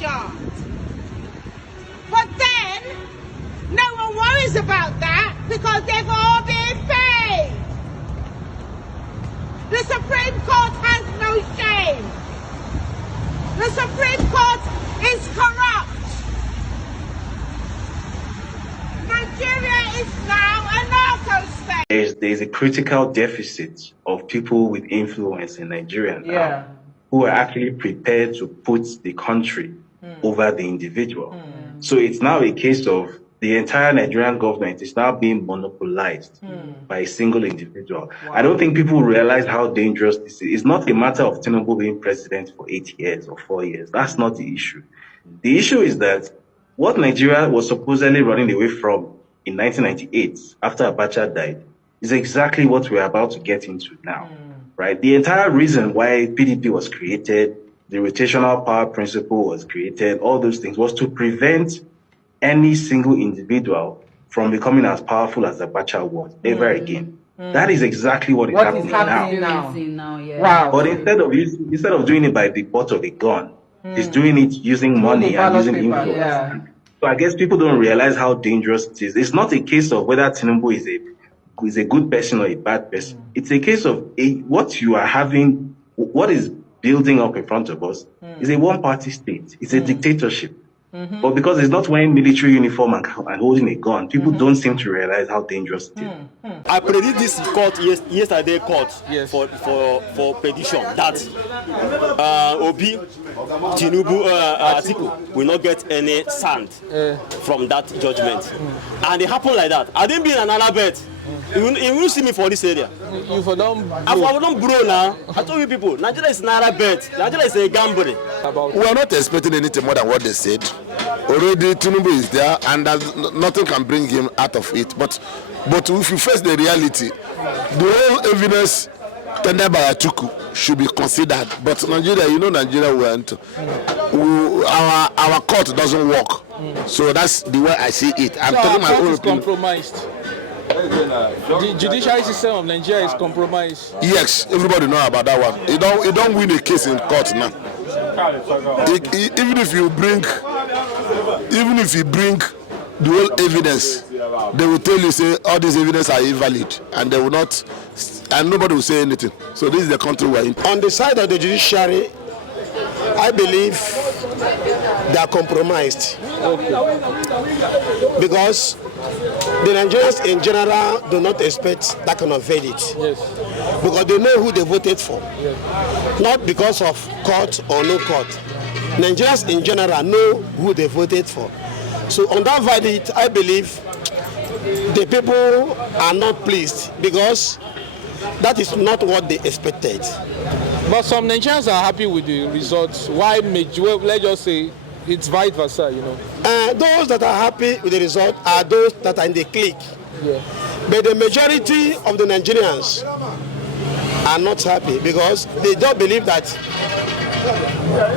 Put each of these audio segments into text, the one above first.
yard. But then, no one worries about that because they've all been paid. The Supreme Court has no shame. The Supreme Court is corrupt. Nigeria is now a narco-state. There's a critical deficit of people with influence in Nigeria now who are actually prepared to put the country over the individual. So it's now a case of the entire Nigerian government is now being monopolized by a single individual. Wow. I don't think people realize how dangerous this is. It's not a matter of Tinubu being president for 8 years or 4 years. That's not the issue. The issue is that what Nigeria was supposedly running away from in 1998, after Abacha died, is exactly what we're about to get into now, right? The entire reason why PDP was created, the rotational power principle was created, all those things was to prevent any single individual from becoming as powerful as Abacha was ever again. That is exactly what is happening now. Wow. But instead of doing it by the butt of a gun, he's doing it using money and using influence. So I guess people don't realize how dangerous it is. It's not a case of whether Tinubu is a good person or a bad person. It's a case of what you are having, what is building up in front of us is a one-party state. It's a dictatorship. But because it's not wearing military uniform and holding a gun, people don't seem to realize how dangerous it is. I predict this court yesterday for prediction that Obi, Tinubu, Atiku will not get any sand from that judgment. And it happened like that. I didn't be in another bet. You will see me for this area. You for don't bro. I don't bro now. I told you people, Nigeria is not a bet. Nigeria is a gamble. We are not expecting anything more than what they said. Already Tinubu is there and nothing can bring him out of it. But if you face the reality, the whole evidence tendered by Atiku should be considered. But Nigeria, Nigeria went. Our court doesn't work. So that's the way I see it. I'm telling my own opinion. Compromised. The judicial system of Nigeria is compromised. Yes, everybody know about that one. You don't win a case in court now. Even if you bring the whole evidence, they will tell you say all these evidence are invalid, and they will not, and nobody will say anything. So this is the country we're in. On the side of the judiciary, I believe they are compromised. Because the Nigerians in general do not expect that kind of verdict. Because they know who they voted for. Not because of court or no court. Nigerians in general know who they voted for. So on that verdict, I believe the people are not pleased because that is not what they expected. But some Nigerians are happy with the results. Why let's just say it's vice versa, Those that are happy with the result are those that are in the clique. But the majority of the Nigerians are not happy because they don't believe that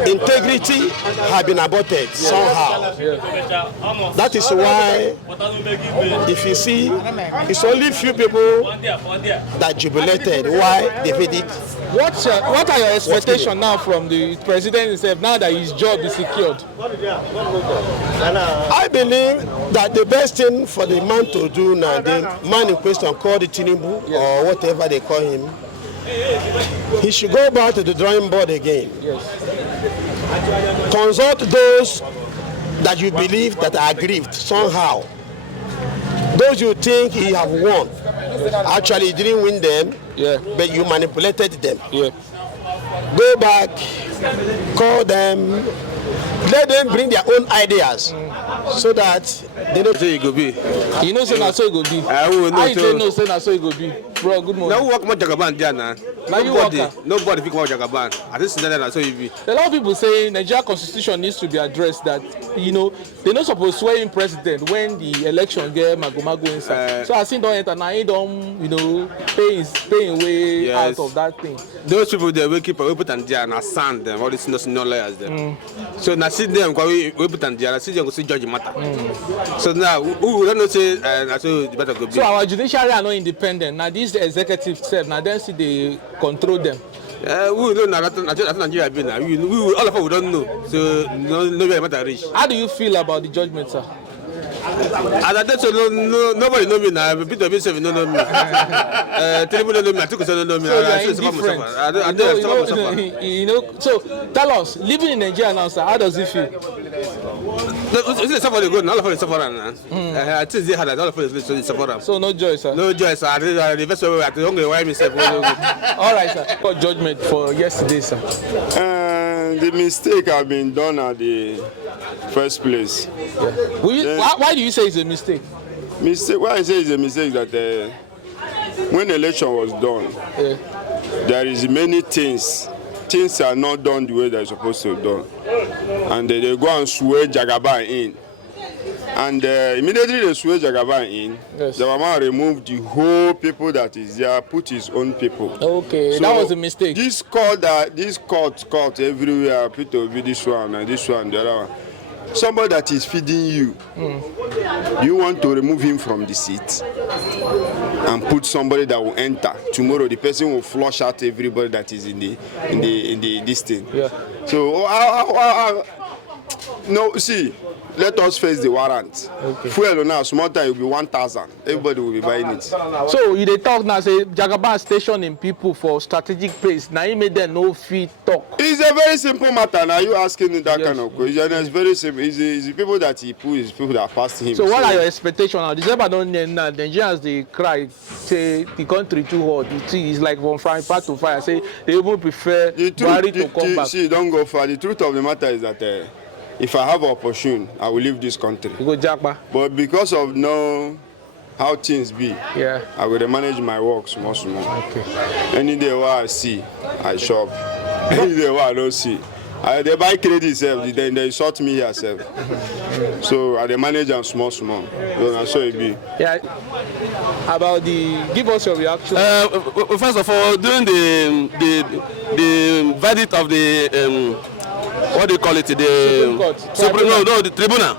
integrity has been aborted somehow. That is why, if you see, it's only few people that jubilated. Why the verdict? What are your expectations now from the president himself, now that his job is secured? I believe that the best thing for the man to do now, the man in question called Tinubu or whatever they call him, he should go back to the drawing board again. Consult those that you believe that are aggrieved somehow. Those you think he have won, actually you didn't win them, but you manipulated them. Go back, call them, let them bring their own ideas so that they don't say it go be. You know, say na so it go be. I will know. I say no, say na so it go be. Bro, good morning. Now work more Jagaban there now. Nobody think about Jagaban. I think that so it be. A lot of people say Nigeria constitution needs to be addressed. That they're not supposed to swear in president when the election get mago inside. So I think don't enter now. He don't paying way out of that thing. Those people they will keep we put and there and sand them all these no lawyers them. So now see them we put and there. See them go see judge matter. So now who don't say so the better go be. So our judiciary are not independent. Now these executives said now then see they control them. We don't know that Nigeria been now. We all of us we don't know. So nobody matter rich. How do you feel about the judgment, sir? As I said, nobody know me now. Peter himself don't know me. Tinubu don't know me. Atiku don't know me. So you are indifferent. So tell us, living in Nigeria now, sir, how does it feel? It's suffer the good. All of us suffer now. I think they had all of us suffer. So no joy, sir. No joy, sir. The best way I don't go why myself. All right, sir. What judgment for yesterday, sir? The mistake have been done at the first place. Yeah. Why do you say it's a mistake? Why I say it's a mistake that when the election was done, there is many things are not done the way they're supposed to be done, and they go and swear Jagaban in, and immediately they swear Jagaban in, the Mama removed the whole people that is there, put his own people. Okay, so that was a mistake. This court everywhere, Peter, this one and this one, the other one. Somebody that is feeding you, you want to remove him from the seat and put somebody that will enter. Tomorrow the person will flush out everybody that is in the this thing. Yeah. So no, see, let us face the warrant. Okay. Fuel now, small time will be 1,000. Everybody will be buying it. So they talk now, say Jagaban stationing people for strategic place. Now he made them no fee talk. It's a very simple matter. Now you asking that kind of question. It's very simple. It's the people that he put, it's people that passed him. So what are your expectations now? December don't end now. The Nigerians they cry, say the country too hot. It's like from frying pan to fire. Say they even prefer Buhari to come back. See, don't go far. The truth of the matter is that. If I have an opportunity, I will leave this country. You go Jackpa. But because of how things be, I will manage my work small. Okay. Any day where I see, I shop. Any day where I don't see, they buy credit self. Then they sort me yourself. So I manage them small. So it be. Yeah. About give us your reaction. First of all, during the verdict of the what do you call it? The tribunal.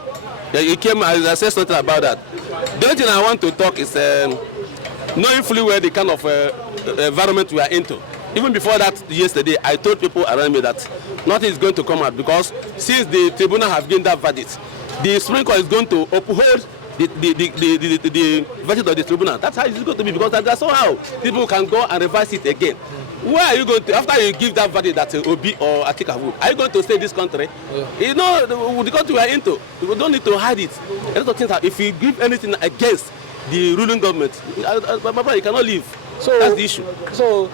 Yeah, he came and I said something about that. The only thing I want to talk is knowing fully well the kind of environment we are into. Even before that, yesterday, I told people around me that nothing is going to come out because since the tribunal have given that verdict, the Supreme Court is going to uphold the verdict of the tribunal. That's how it's going to be because that's somehow people can go and revise it again. Where are you going to, after you give that verdict that Obi or Atikavu, are you going to stay in this country? Yeah. You know, the country we are into, we don't need to hide it. A lot of things if you give anything against the ruling government, my brother, you cannot leave. So that's the issue. So,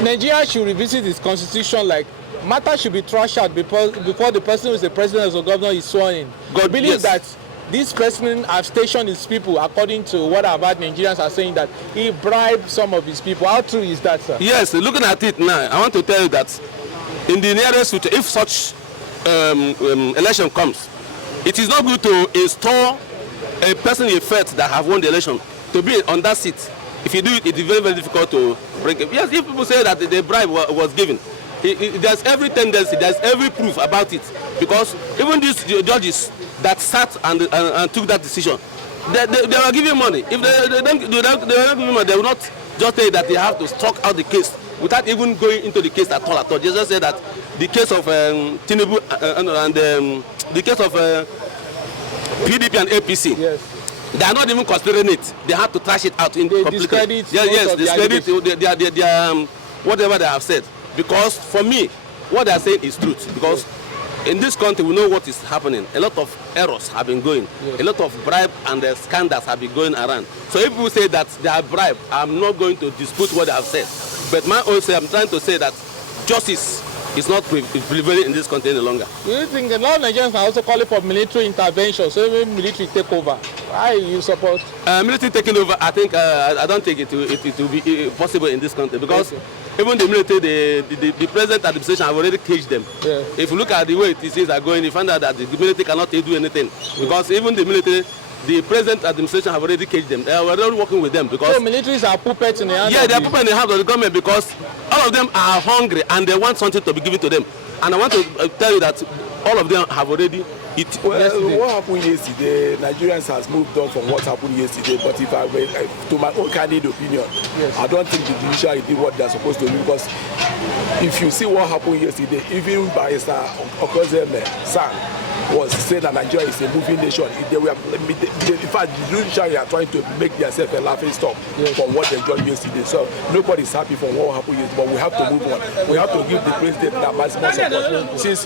Nigeria should revisit its constitution like matter should be trashed out before the person who is the president or governor is sworn in. God believe that this person has stationed his people according to what I've heard Nigerians are saying that he bribed some of his people. How true is that, sir? Yes, looking at it now, I want to tell you that in the nearest future, if such election comes, it is not good to install a person in effect that have won the election to be on that seat. If you do it, it is very, very difficult to bring it. Yes, if people say that the bribe was given, there's every tendency, there's every proof about it. Because even these judges that sat and took that decision, they were giving money. If they don't give money, they will not just say that they have to struck out the case without even going into the case at all. They just say that the case of Tinubu and the case of PDP and APC, they are not even considering it. They have to trash it out in completely. Discredit their whatever they have said. Because for me, what they are saying is truth. Because in this country, we know what is happening. A lot of errors have been going. A lot of bribe and scandals have been going around. So if people say that they are bribed, I'm not going to dispute what they have said. But my own say, I'm trying to say that justice is not prevailing in this country any longer. Do you think a lot of Nigerians are also calling for military intervention, so even military take over? Why you support? Military taking over, I think, I don't think it will be possible in this country because even the military, the present administration have already caged them. Yeah. If you look at the way things are going, you find out that the military cannot do anything because even the military, the present administration have already caged them. They are already working with them because. So militaries are puppets in the hands. Yeah, they are puppets in the hands of the government because all of them are hungry and they want something to be given to them. And I want to tell you that all of them have already What happened yesterday, Nigerians has moved on from what happened yesterday. But if I were, to my own candid opinion, I don't think the judicial did what they're supposed to do, because if you see what happened yesterday, even by Okozeme San was saying that Nigeria is a moving nation. They were, in fact, the judiciary are trying to make themselves a laughing stock from what they've done yesterday. So nobody is happy from what happened yesterday, but we have to move on. We have to give the president that maximum support since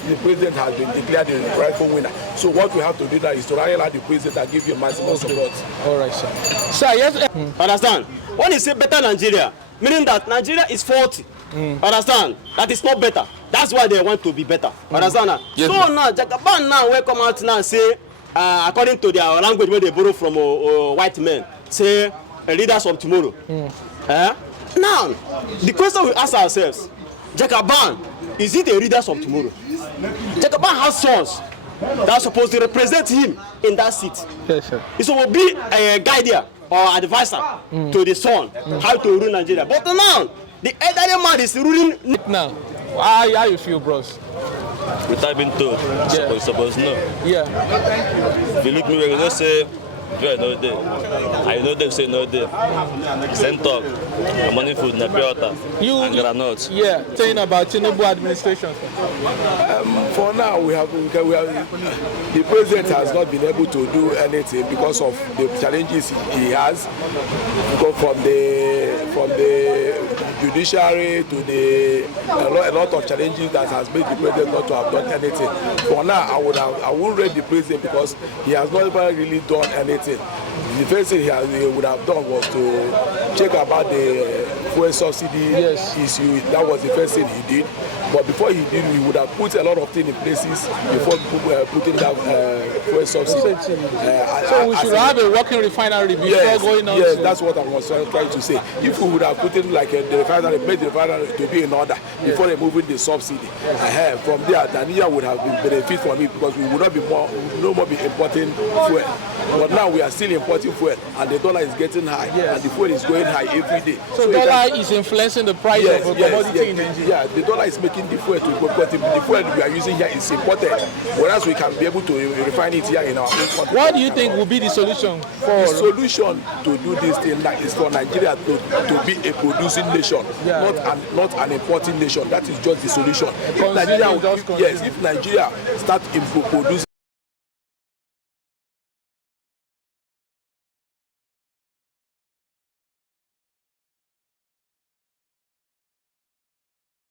the president has been declared the rightful winner. So what we have to do now is to rally out the president and give him maximum support. All right, sir. Sir, yes. Understand? When you say better Nigeria, meaning that Nigeria is faulty. Understand? That is not better. That's why they want to be better. Understand? Yes. So now, Jagaban now will come out now and say, according to their language where they borrow from white men, say leaders of tomorrow. Now, the question we ask ourselves, Jagaban, is it a leaders of tomorrow? Jagaban has sons that are supposed to represent him in that seat. Yes, sir. So will be a guide or advisor to the son how to rule Nigeria. But now, the elderly man is ruling now. How you feel, bros? Without being told, you're supposed to know. Yeah. If you look me, you don't say, you're no day. I know them say no day. Send talk. The morning food, na pure water, and granola. Yeah, telling about Tinubu administration. For now, we have the president has not been able to do anything because of the challenges he has, from the judiciary to a lot of challenges that has made the president not to have done anything. For now, I won't rate the president because he has not really done anything. The first thing he would have done was to check about the fuel subsidy issue. That was the first thing he did. But before he did, we would have put a lot of things in places before putting that fuel subsidy. So we should have a working refinery before going on. Yes, that's what I was trying to say. If we would have put it like the refinery, made the refinery to be in order before removing the subsidy, from there, Nigeria would have been benefit from it because we would not be no more be importing fuel. But now we are still importing fuel, and the dollar is getting high, and the fuel is going high every day. So dollar is influencing the price of a commodity in Nigeria. Yeah, the dollar is making the fuel to go, but the fuel we are using here is imported, whereas we can be able to refine it here in our own country. What do you think will be the solution? The solution to do this thing is for Nigeria to be a producing nation, not an importing nation. That is just the solution. If Nigeria start producing